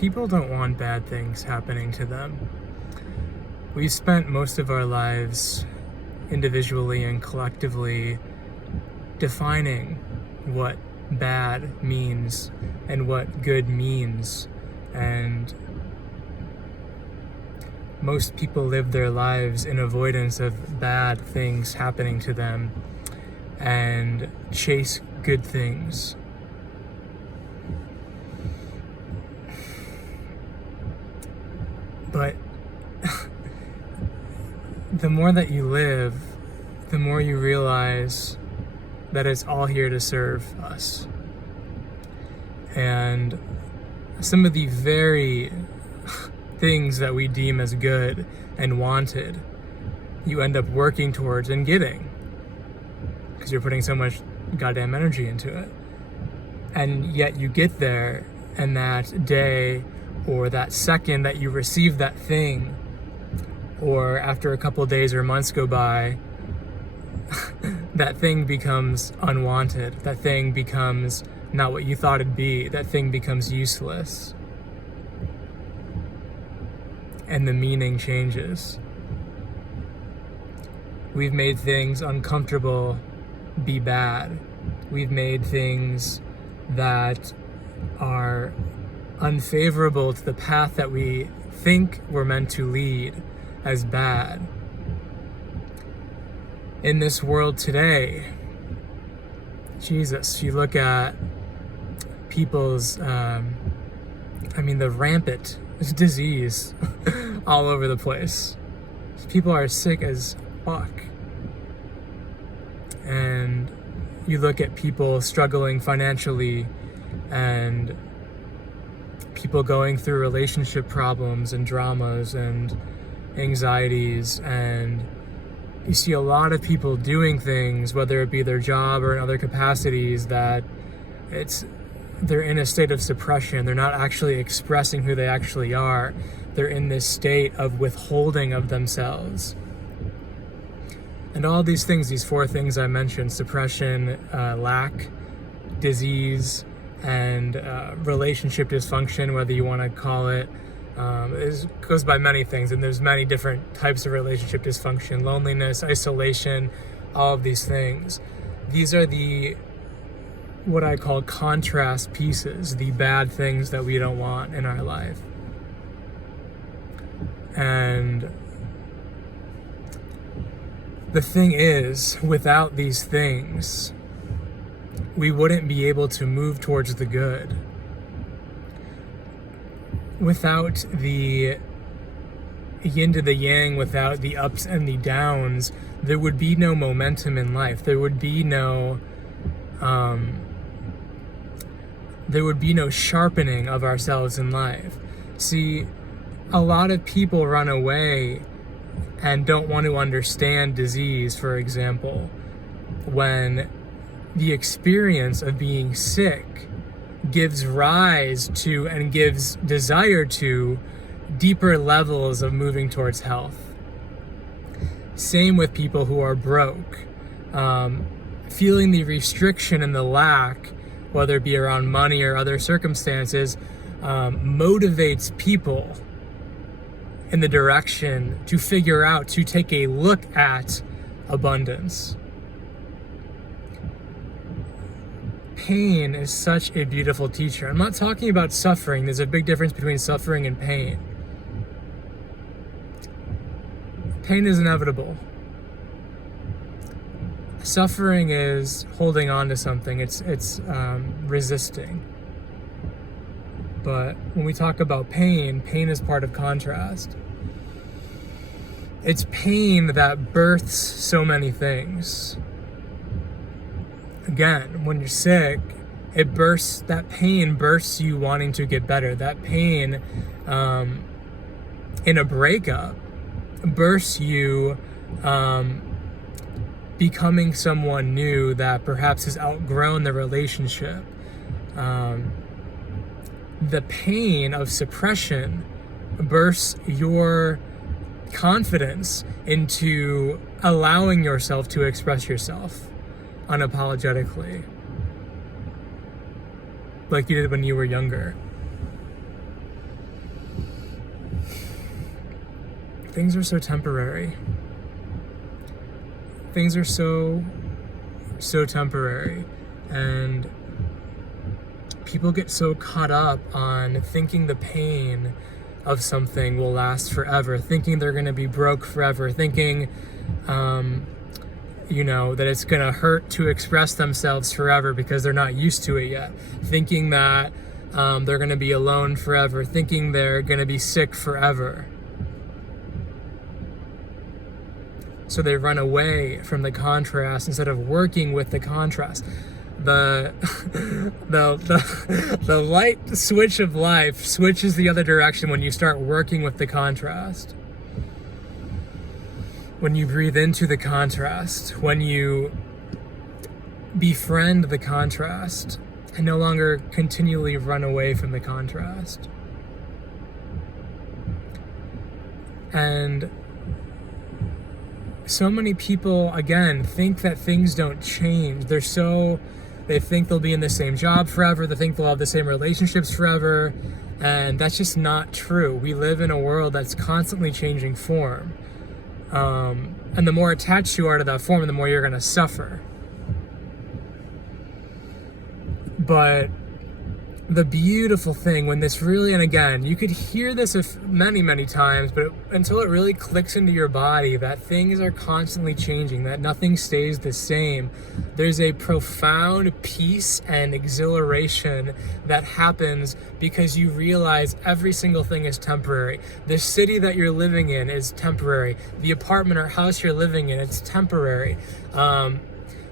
People don't want bad things happening to them. We've spent most of our lives individually and collectively defining what bad means and what good means, and most people live their lives in avoidance of bad things happening to them and chase good things. But the more that you live, the more you realize that it's all here to serve us. And some of the very things that we deem as good and wanted, you end up working towards and getting, because you're putting so much goddamn energy into it. And yet you get there, and that day or that second that you receive that thing, or after a couple days or months go by, that thing becomes unwanted. That thing becomes not what you thought it'd be. That thing becomes useless. And the meaning changes. We've made things uncomfortable be bad. We've made things that are unfavorable to the path that we think we're meant to lead as bad. In this world today, Jesus, you look at people's, the rampant disease all over the place. People are sick as fuck. And you look at people struggling financially and people going through relationship problems and dramas and anxieties, and you see a lot of people doing things, whether it be their job or in other capacities, that they're in a state of suppression. They're not actually expressing who they actually are. They're in this state of withholding of themselves. And all these things, these four things I mentioned, suppression, lack, disease, and relationship dysfunction, whether you want to call it, it goes by many things, and there's many different types of relationship dysfunction, loneliness, isolation, all of these things. These are what I call contrast pieces, the bad things that we don't want in our life. And the thing is, without these things, we wouldn't be able to move towards the good. Without the yin to the yang, without the ups and the downs, there would be no momentum in life. There would be no sharpening of ourselves in life. See, a lot of people run away and don't want to understand disease, for example, when the experience of being sick gives rise to and gives desire to deeper levels of moving towards health. Same with people who are broke. Feeling the restriction and the lack, whether it be around money or other circumstances, motivates people in the direction to figure out, to take a look at abundance. Pain is such a beautiful teacher. I'm not talking about suffering. There's a big difference between suffering and pain. Pain is inevitable. Suffering is holding on to something. It's resisting. But when we talk about pain, pain is part of contrast. It's pain that births so many things. Again, when you're sick, that pain bursts you wanting to get better. That pain in a breakup bursts you becoming someone new that perhaps has outgrown the relationship. The pain of suppression bursts your confidence into allowing yourself to express yourself unapologetically, like you did when you were younger. things are so temporary. Things are so temporary, and people get so caught up on thinking the pain of something will last forever, thinking they're going to be broke forever, thinking that it's going to hurt to express themselves forever because they're not used to it yet, thinking that they're going to be alone forever, thinking they're going to be sick forever. So they run away from the contrast instead of working with the contrast. The light switch of life switches the other direction when you start working with the contrast. When you breathe into the contrast, when you befriend the contrast and no longer continually run away from the contrast. And so many people, again, think that things don't change. They think they'll be in the same job forever. They think they'll have the same relationships forever. And that's just not true. We live in a world that's constantly changing form. And the more attached you are to that form, the more you're going to suffer. But the beautiful thing when this really, and again, you could hear this many times, but until it really clicks into your body that things are constantly changing, that nothing stays the same, there's a profound peace and exhilaration that happens because you realize every single thing is temporary. The city that you're living in is temporary. The apartment or house you're living in, it's temporary.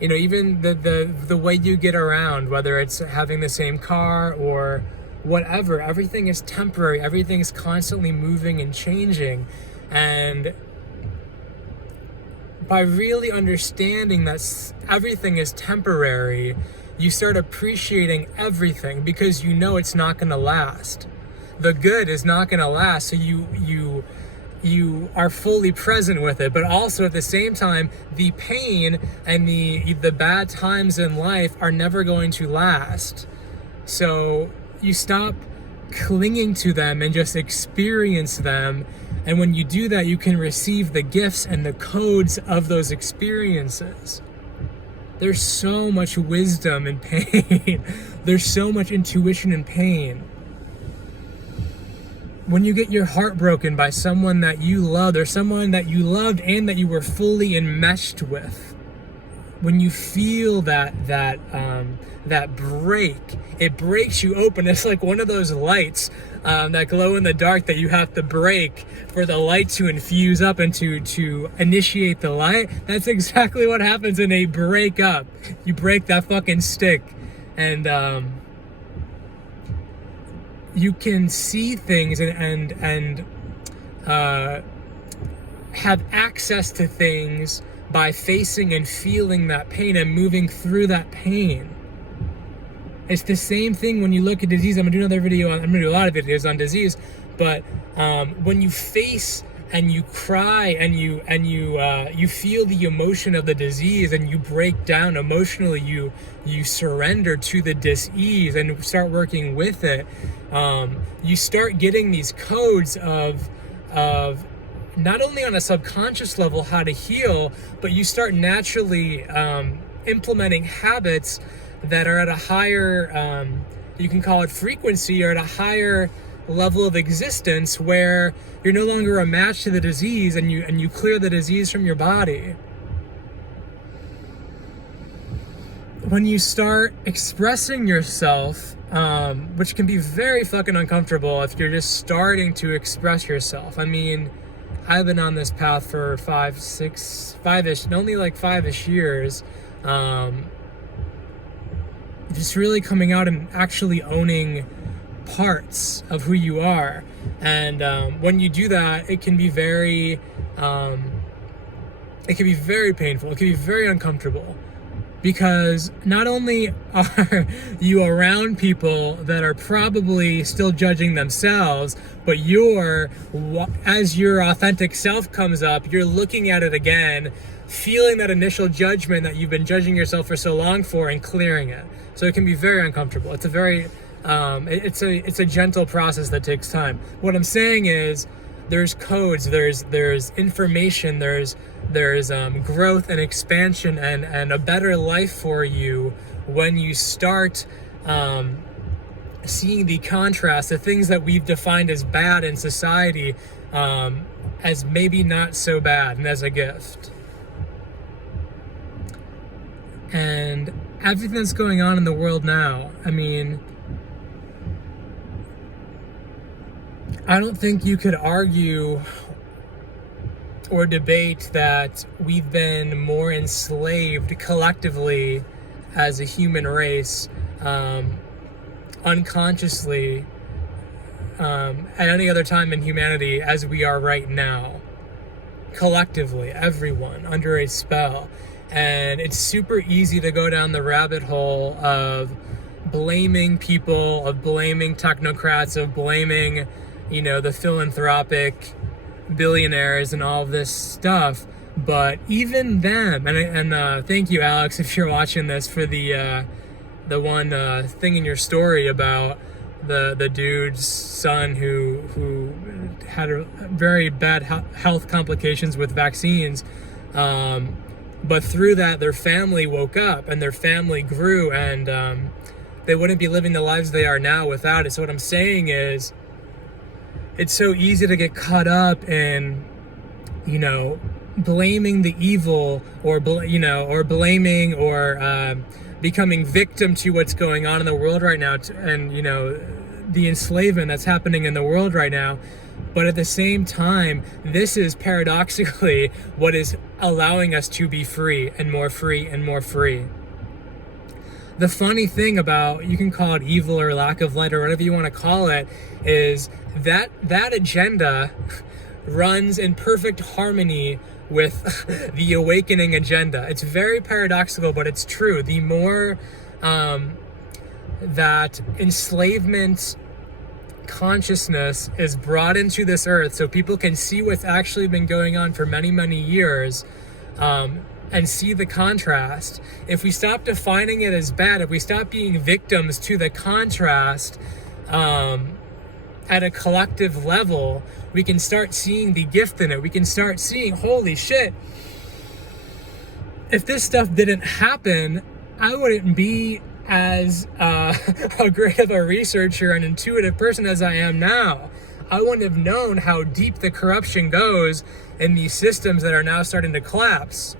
Even the way you get around, whether it's having the same car or whatever, everything is temporary. Everything is constantly moving and changing. And by really understanding that everything is temporary, you start appreciating everything because you know it's not going to last. The good is not going to last, so you are fully present with it, but also at the same time, the pain and the bad times in life are never going to last. So you stop clinging to them and just experience them. And when you do that, you can receive the gifts and the codes of those experiences. There's so much wisdom in pain. There's so much intuition in pain. When you get your heart broken by someone that you loved, or someone that you loved and that you were fully enmeshed with, when you feel that break, it breaks you open. It's like one of those lights that glow in the dark that you have to break for the light to infuse up and to initiate the light. That's exactly what happens in a breakup. You break that fucking stick, and you can see things and have access to things by facing and feeling that pain and moving through that pain. It's the same thing when you look at disease. I'm gonna do another video I'm gonna do a lot of videos on disease, but when you face and you cry and you feel the emotion of the disease and you break down emotionally, you surrender to the dis-ease and start working with it. You start getting these codes of not only on a subconscious level how to heal, but you start naturally implementing habits that are at a higher, you can call it frequency, or at a higher level of existence where you're no longer a match to the disease, and you clear the disease from your body. When you start expressing yourself, which can be very fucking uncomfortable if you're just starting to express yourself. I mean, I've been on this path for only like 5-ish years. Just really coming out and actually owning parts of who you are. And when you do that, it can be very painful. It can be very uncomfortable. Because not only are you around people that are probably still judging themselves, but as your authentic self comes up, you're looking at it again, feeling that initial judgment that you've been judging yourself for so long for, and clearing it. So it can be very uncomfortable. It's a gentle process that takes time. What I'm saying is, there's codes, there's information, there's growth and expansion and a better life for you when you start seeing the contrast, the things that we've defined as bad in society, as maybe not so bad and as a gift. And everything that's going on in the world now, I mean, I don't think you could argue or debate that we've been more enslaved collectively as a human race, unconsciously, at any other time in humanity as we are right now. Collectively, everyone under a spell. And it's super easy to go down the rabbit hole of blaming people, of blaming technocrats, of blaming, the philanthropic billionaires and all of this stuff. But even them, and thank you, Alex, if you're watching this, for the one thing in your story about the dude's son who had a very bad health complications with vaccines. But through that, their family woke up and their family grew, and they wouldn't be living the lives they are now without it. So what I'm saying is, it's so easy to get caught up in, blaming the evil, or blaming or becoming victim to what's going on in the world right now, and the enslavement that's happening in the world right now. But at the same time, this is paradoxically what is allowing us to be free and more free and more free. The funny thing about, you can call it evil or lack of light or whatever you want to call it, is that agenda runs in perfect harmony with the awakening agenda. It's very paradoxical, but it's true. The more that enslavement consciousness is brought into this earth so people can see what's actually been going on for many, many years, and see the contrast. If we stop defining it as bad, if we stop being victims to the contrast at a collective level, we can start seeing the gift in it. We can start seeing, holy shit, if this stuff didn't happen, I wouldn't be as a great of a researcher and intuitive person as I am now. I wouldn't have known how deep the corruption goes in these systems that are now starting to collapse.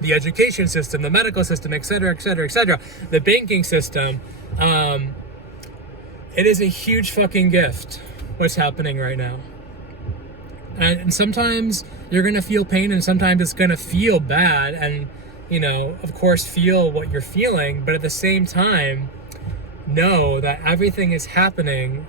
The education system, the medical system, et cetera, et cetera, et cetera. The banking system. It is a huge fucking gift what's happening right now. And sometimes you're going to feel pain, and sometimes it's going to feel bad, and of course, feel what you're feeling, but at the same time, know that everything is happening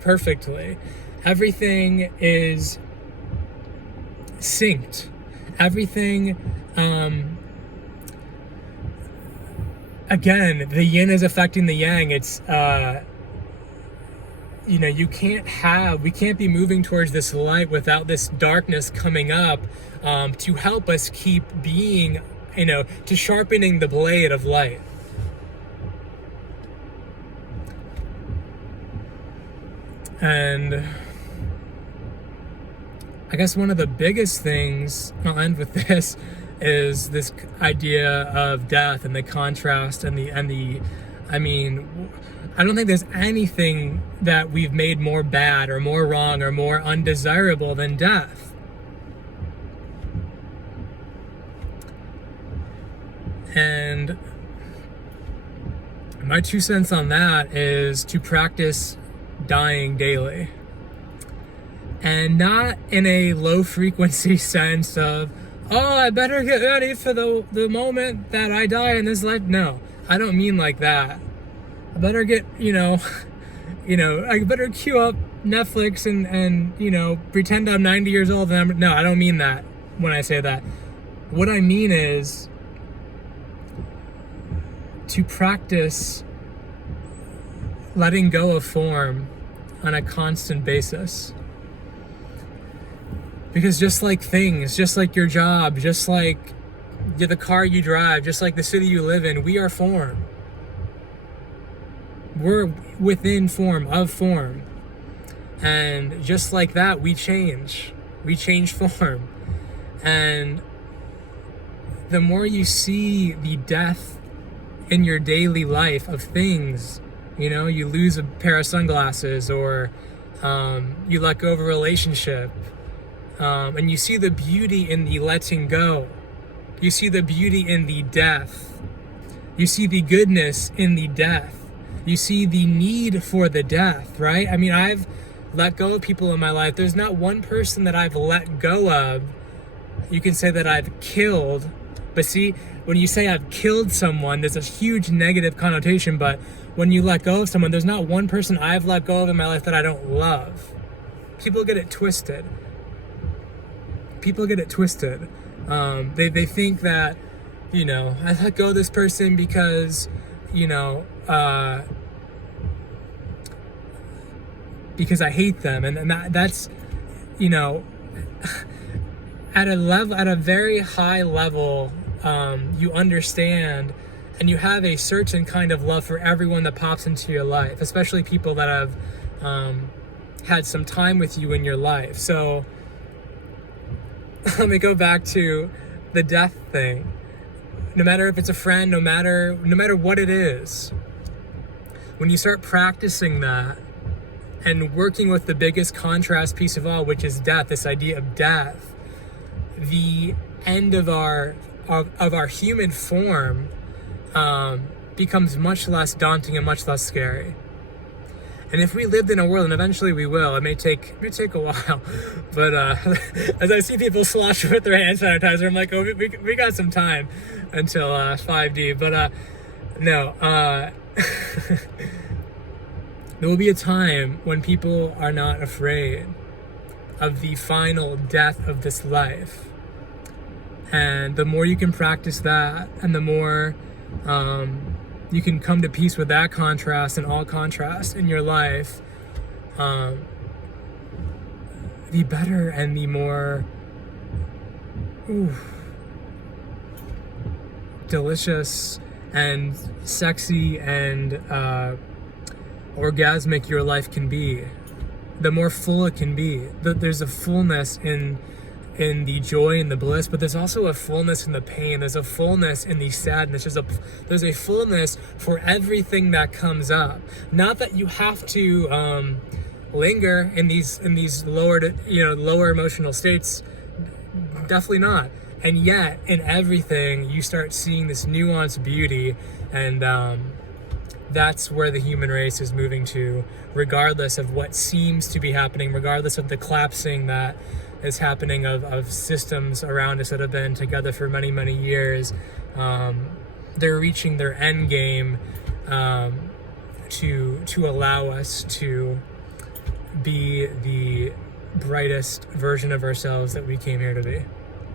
perfectly. Everything is synced. Everything, again, the yin is affecting the yang. It's, we can't be moving towards this light without this darkness coming up, to help us keep being, to sharpening the blade of light. And I guess one of the biggest things, I'll end with this, is this idea of death and the contrast and the I don't think there's anything that we've made more bad or more wrong or more undesirable than death. And my 2 cents on that is to practice dying daily. And not in a low frequency sense of, oh, I better get ready for the moment that I die in this life. No, I don't mean like that. I better get, I better queue up Netflix and pretend I'm 90 years old. No, I don't mean that when I say that. What I mean is to practice letting go of form on a constant basis. Because just like things, just like your job, just like the car you drive, just like the city you live in, we are form. We're within form, of form. And just like that, we change form. And the more you see the death in your daily life of things, you lose a pair of sunglasses, or you let go of a relationship, and you see the beauty in the letting go. You see the beauty in the death. You see the goodness in the death. You see the need for the death, right? I mean, I've let go of people in my life. There's not one person that I've let go of. You can say that I've killed, but see, when you say I've killed someone, there's a huge negative connotation, but when you let go of someone, there's not one person I've let go of in my life that I don't love. People get it twisted. They think that, I let go of this person because, because I hate them, and that's, at a very high level, you understand, and you have a certain kind of love for everyone that pops into your life, especially people that have had some time with you in your life. So let me go back to the death thing. No matter if it's a friend, no matter what it is, when you start practicing that and working with the biggest contrast piece of all, which is death, this idea of death, the end of our human form becomes much less daunting and much less scary. And if we lived in a world, and eventually we will, it may take a while, but as I see people slosh with their hand sanitizer, I'm like, oh, we got some time until 5D. But no, there will be a time when people are not afraid of the final death of this life. And the more you can practice that, and the more you can come to peace with that contrast and all contrast in your life, the better and the more delicious and sexy and orgasmic your life can be. The more full it can be. There's a fullness in the joy and the bliss, but there's also a fullness in the pain. There's a fullness in the sadness. There's a fullness for everything that comes up. Not that you have to linger in these lower emotional states. Definitely not. And yet, in everything, you start seeing this nuanced beauty, and that's where the human race is moving to, regardless of what seems to be happening, regardless of the collapsing that is happening of systems around us that have been together for many, many years. They're reaching their end game to allow us to be the brightest version of ourselves that we came here to be.